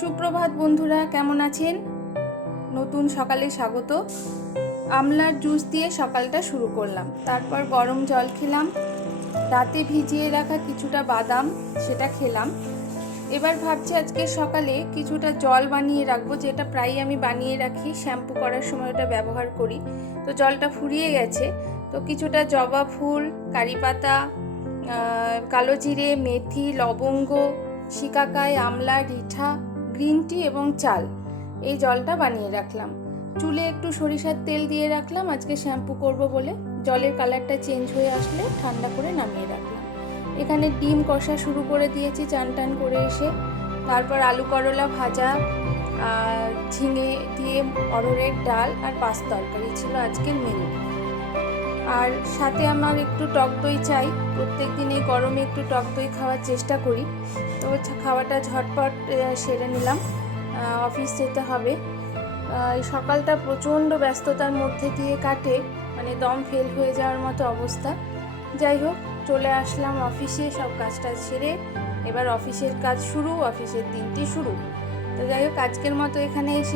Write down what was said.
সুপ্রভাত বন্ধুরা, কেমন আছেন? নতুন সকালে স্বাগত। আমলার জুস দিয়ে সকালটা শুরু করলাম, তারপর গরম জল খেলাম, রাতে ভিজিয়ে রাখা কিছুটা বাদাম সেটা খেলাম। এবার ভাবছি আজকে সকালে কিছুটা জল বানিয়ে রাখবো, যেটা প্রায়ই আমি বানিয়ে রাখি, শ্যাম্পু করার সময় ওটা ব্যবহার করি। তো জলটা ফুরিয়ে গেছে, তো কিছুটা জবা ফুল, কারি পাতা, কালো জিরে, মেথি, লবঙ্গ, শিকাকাই, আমলা, রিঠা, গ্রিন টি এবং চাল, এই জলটা বানিয়ে রাখলাম। চুলে একটু সরিষার তেল দিয়ে রাখলাম, আজকে শ্যাম্পু করব বলে। জলের কালারটা চেঞ্জ হয়ে আসলে ঠান্ডা করে নামিয়ে রাখলাম। এখানে ডিম কষা শুরু করে দিয়েছি চান টান করে এসে। তারপর আলু করলা ভাজা, ঝিঙে দিয়ে অরহরের ডাল আর পাঁচ তরকারি ছিল আজকের মেনু। আর সাথে আমার একটু টক দই চাই, প্রত্যেক দিন এই গরমে একটু টক দই খাওয়ার চেষ্টা করি। তো খাওয়াটা ঝটপট সেরে নিলাম, অফিস যেতে হবে। এই সকালটা প্রচণ্ড ব্যস্ততার মধ্যে দিয়ে কাটে, মানে দম ফেল হয়ে যাওয়ার মতো অবস্থা। যাই হোক, চলে আসলাম অফিসে, সব কাজটা সেরে এবার অফিসের কাজ শুরু, অফিসের দিনটি শুরু। তো যাই হোক, আজকের মতো এখানে এসে